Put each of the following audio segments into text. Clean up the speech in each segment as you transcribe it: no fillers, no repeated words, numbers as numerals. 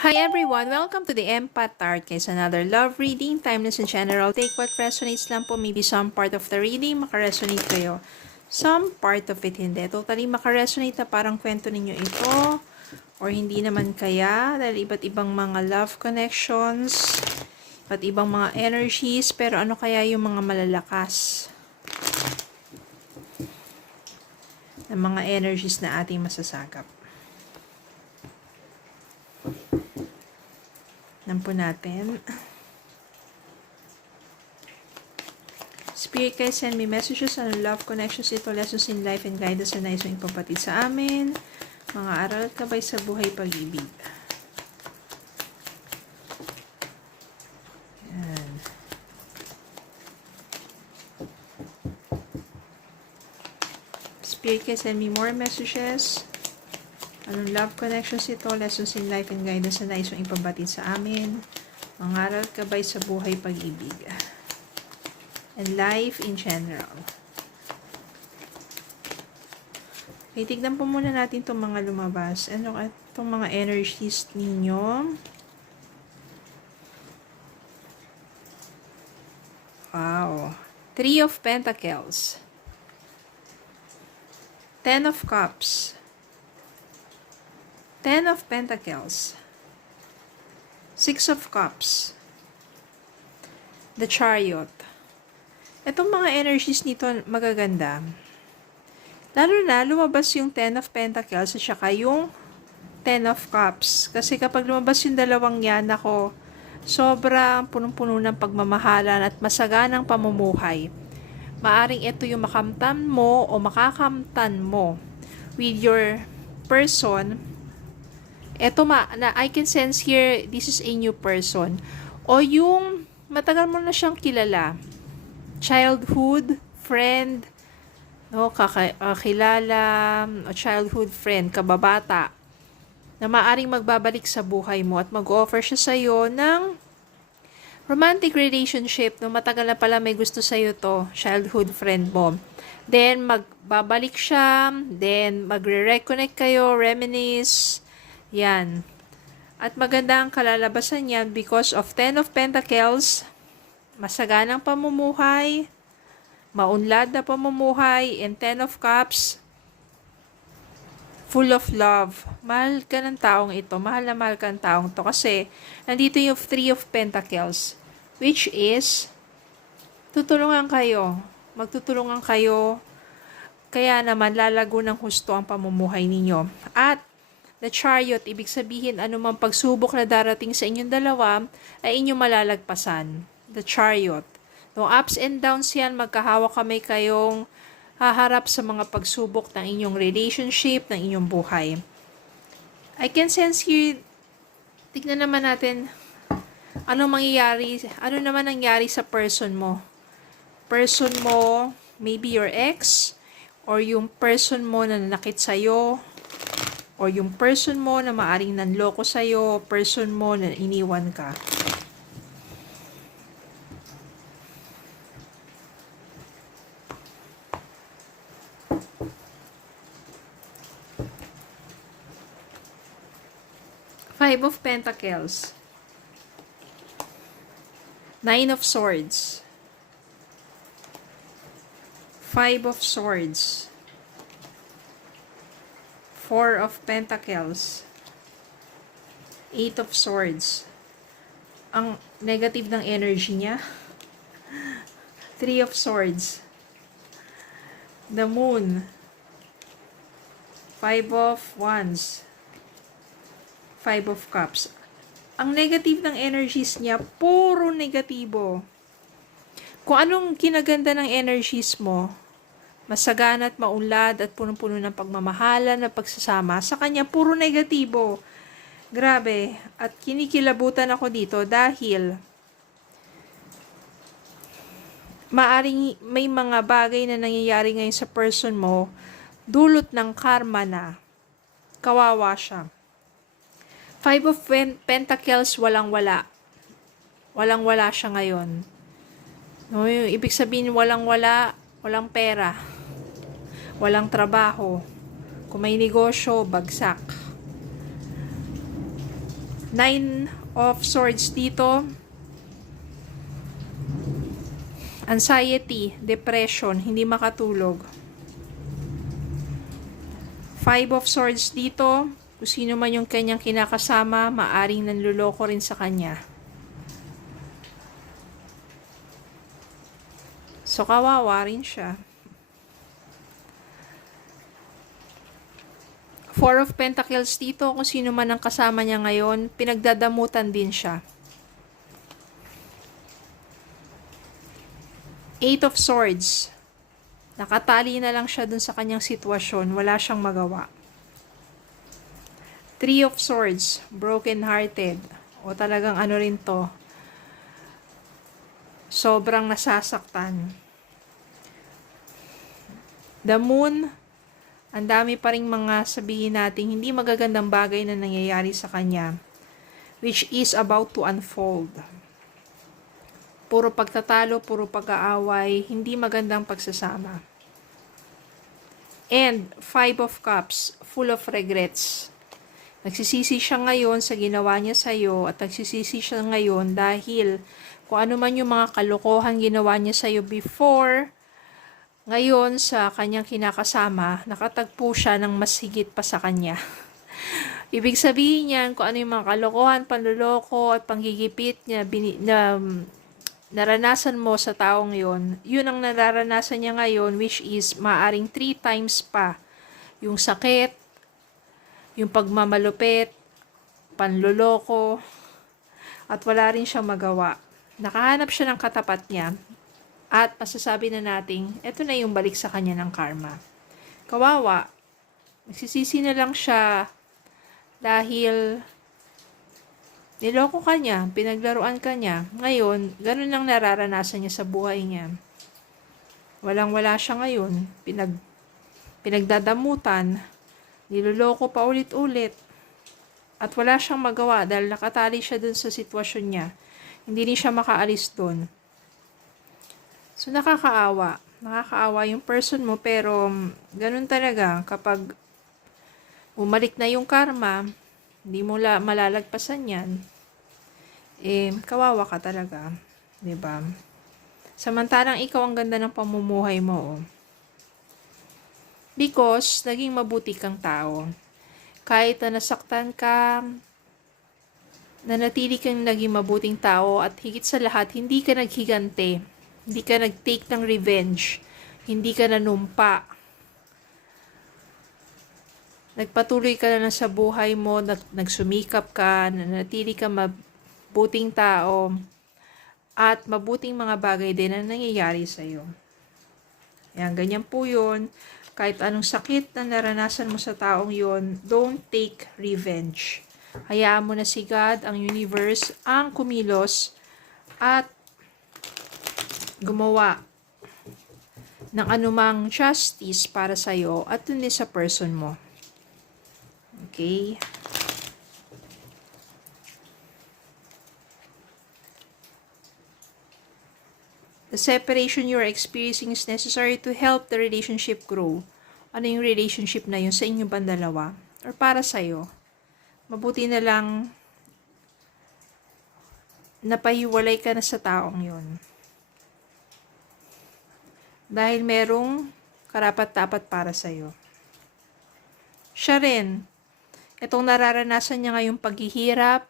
Hi everyone! Welcome to the Empath Tarot Case. Another love reading, timeless in general. Take what resonates lang po. Maybe some part of the reading makaresonate kayo. Some part of it hindi. Totally makaresonate na parang kwento ninyo ito. Or hindi naman kaya. Dahil iba't ibang mga love connections. Iba't ibang mga energies. Pero ano kaya yung mga malalakas na mga energies na ating masasagap. Po natin. Spirit guys, send me messages on love connections ito, lessons in life and guidance na nais mong ipapatid sa amin. Mga aral kabay sa buhay pag-ibig. Yan. Spirit guys, send me more messages. Anong love connections ito, lessons in life and guidance na nais mong ipabatid sa amin. Mangaral kabay sa buhay pag-ibig. And life in general. Okay, tignan po muna natin itong mga lumabas. Ano itong mga energies ninyo. Wow. 3 of Pentacles. 10 of Cups. 10 of Pentacles, 6 of Cups, the Chariot. Itong mga energies nito magaganda. Lalo na lumabas yung 10 of Pentacles at saka yung 10 of Cups. Kasi kapag lumabas yung dalawang yan, ako, sobrang punong-puno ng pagmamahalan at masaganang pamumuhay. Maaring ito yung makamtan mo o makakamtan mo with your person. Eto na I can sense here, this is a new person. O yung matagal mo na siyang kilala. Childhood friend, no, kakilala, o childhood friend, kababata, na maaring magbabalik sa buhay mo at mag-offer siya sa'yo ng romantic relationship, no, matagal na pala may gusto sa'yo to, childhood friend mo. Then, magbabalik siya, then magre-reconnect kayo, reminisce. Yan. At maganda ang kalalabasan niyan because of 10 of Pentacles, masaganang pamumuhay, maunlad na pamumuhay, and 10 of Cups, full of love. Mahal ka ng taong ito. Mahal na mahal ka ng taong to. Kasi, nandito yung 3 of Pentacles, which is, tutulungan kayo. Magtutulungan kayo. Kaya naman, lalago ng husto ang pamumuhay ninyo. At, the Chariot, ibig sabihin, anumang pagsubok na darating sa inyong dalawa, ay inyong malalagpasan. The Chariot. No, ups and downs yan, magkahawak kamay kayong haharap sa mga pagsubok ng inyong relationship, ng inyong buhay. I can sense here, tignan naman natin, ano naman nangyari sa person mo. Person mo, maybe your ex, or yung person mo na nanakit sa'yo, or yung person mo na maaring nanloko sa'yo, person mo na iniwan ka. Five of Pentacles. 9 of Swords. 5 of Swords. 4 of Pentacles, 8 of Swords. Ang negative ng energy niya. 3 of Swords. The Moon. 5 of Wands. 5 of Cups. Ang negative ng energies niya, puro negatibo. Kung anong kinaganda ng energies mo, masagana at maunlad at punong-puno ng pagmamahalan at pagsasama. Sa kanya, puro negatibo. Grabe. At kinikilabutan ako dito dahil maaring may mga bagay na nangyayari ngayon sa person mo, dulot ng karma na. Kawawa siya. 5 of Pentacles, walang-wala. Walang-wala siya ngayon. No, yung ibig sabihin, walang-wala, walang pera. Walang trabaho. Kung may negosyo, bagsak. Nine of Swords dito. Anxiety, depression, hindi makatulog. Five of Swords dito. Kung sino man yung kanyang kinakasama, maaring nanluloko rin sa kanya. So, kawawa rin siya. Four of Pentacles dito. Kung sino man ang kasama niya ngayon, pinagdadamutan din siya. Eight of Swords. Nakatali na lang siya dun sa kanyang sitwasyon. Wala siyang magawa. Three of Swords. Broken hearted. O talagang ano rin to. Sobrang nasasaktan. The Moon. Ang dami pa ring mga sabihin natin hindi magagandang bagay na nangyayari sa kanya. Which is about to unfold. Puro pagtatalo, puro pag-aaway, hindi magandang pagsasama. And Five of Cups, full of regrets. Nagsisisi siya ngayon sa ginawa niya sa'yo at nagsisisi siya ngayon dahil kung ano man yung mga kalokohan ginawa niya sa'yo before, ngayon sa kanyang kinakasama, nakatagpo siya ng mas higit pa sa kanya. Ibig sabihin niyan kung ano yung mga kalokohan, panluloko at panggigipit niya naranasan mo sa taong yon, yun ang nararanasan niya ngayon, which is maaring 3 times pa yung sakit, yung pagmamalupit, panloloko, at wala rin siyang magawa. Nakahanap siya ng katapat niya at masasabi na nating eto na yung balik sa kanya ng karma. Kawawa, nagsisisi na lang siya dahil niloko ka niya, pinaglaruan ka niya. Ngayon, ganun lang nararanasan niya sa buhay niya. Walang-wala siya ngayon. Pinagdadamutan. Niloloko pa ulit-ulit. At wala siyang magawa dahil nakatali siya dun sa sitwasyon niya. Hindi rin siya makaalis dun. So, nakakaawa. Nakakaawa yung person mo pero ganun talaga kapag umalik na yung karma, hindi mo malalagpasan yan, kawawa ka talaga. Diba? Samantalang ikaw ang ganda ng pamumuhay mo. Oh. Because, naging mabuti kang tao. Kahit na nasaktan ka, nanatili kang naging mabuting tao at higit sa lahat, hindi ka naghigante. Hindi ka nag-take ng revenge. Hindi ka nanumpa. Nagpatuloy ka na sa buhay mo, nagsumikap ka, nanatili ka mabuting tao, at mabuting mga bagay din na nangyayari sa iyo. Yan, ganyan po yun. Kahit anong sakit na naranasan mo sa taong yon, don't take revenge. Hayaan mo na si God, ang universe, ang kumilos, at gumawa ng anumang justice para sa iyo at dun din sa person mo. Okay. The separation you are experiencing is necessary to help the relationship grow. Ano yung relationship na yun sa inyong bandalawa? Or para sa'yo? Mabuti na lang napahiwalay ka na sa taong yun. Dahil merong karapat-dapat para sa'yo. Siya rin, itong nararanasan niya ngayong paghihirap,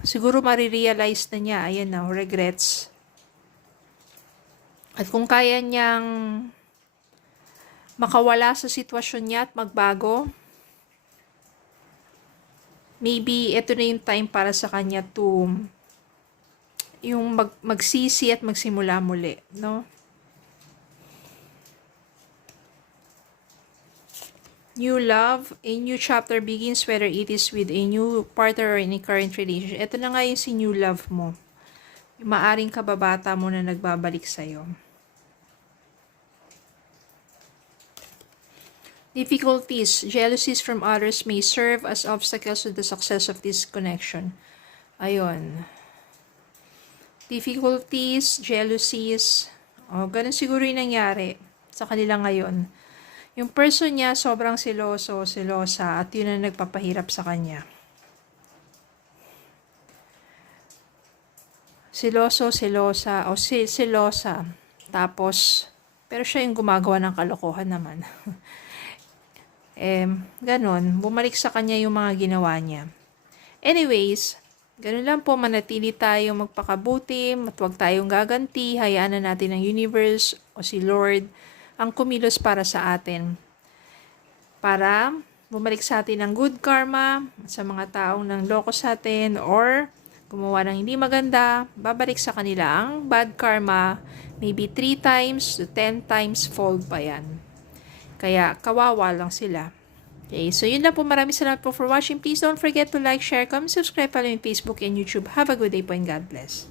siguro marirealize na niya, ayan na, regrets. At kung kaya niyang makawala sa sitwasyon niya at magbago, maybe ito na yung time para sa kanya to yung magsisi at magsimula muli, no? New love, a new chapter begins whether it is with a new partner or in a current relationship. Ito na nga yung si new love mo. Yung maaring kababata mo na nagbabalik sa'yo. Difficulties, jealousies from others may serve as obstacles to the success of this connection. Ayun. Difficulties, jealousies, ganun siguro yung nangyari sa kanila ngayon. Yung person niya sobrang selosa at yun ang nagpapahirap sa kanya. seloso, selosa, o selosa. Tapos, pero siya yung gumagawa ng kalokohan naman. Ganon, bumalik sa kanya yung mga ginawa niya. Anyways, ganun lang po, manatili tayo magpakabuti, at huwag tayong gaganti, hayaan na natin ang universe o si Lord ang kumilos para sa atin. Para bumalik sa atin ang good karma sa mga taong nang loko sa atin or gumawa ng hindi maganda, babalik sa kanila ang bad karma, maybe 3 times to 10 times fold pa yan. Kaya kawawa lang sila. Okay, so yun lang po. Maraming salamat po for watching. Please don't forget to like, share, comment, subscribe, follow me on Facebook and YouTube. Have a good day po and God bless.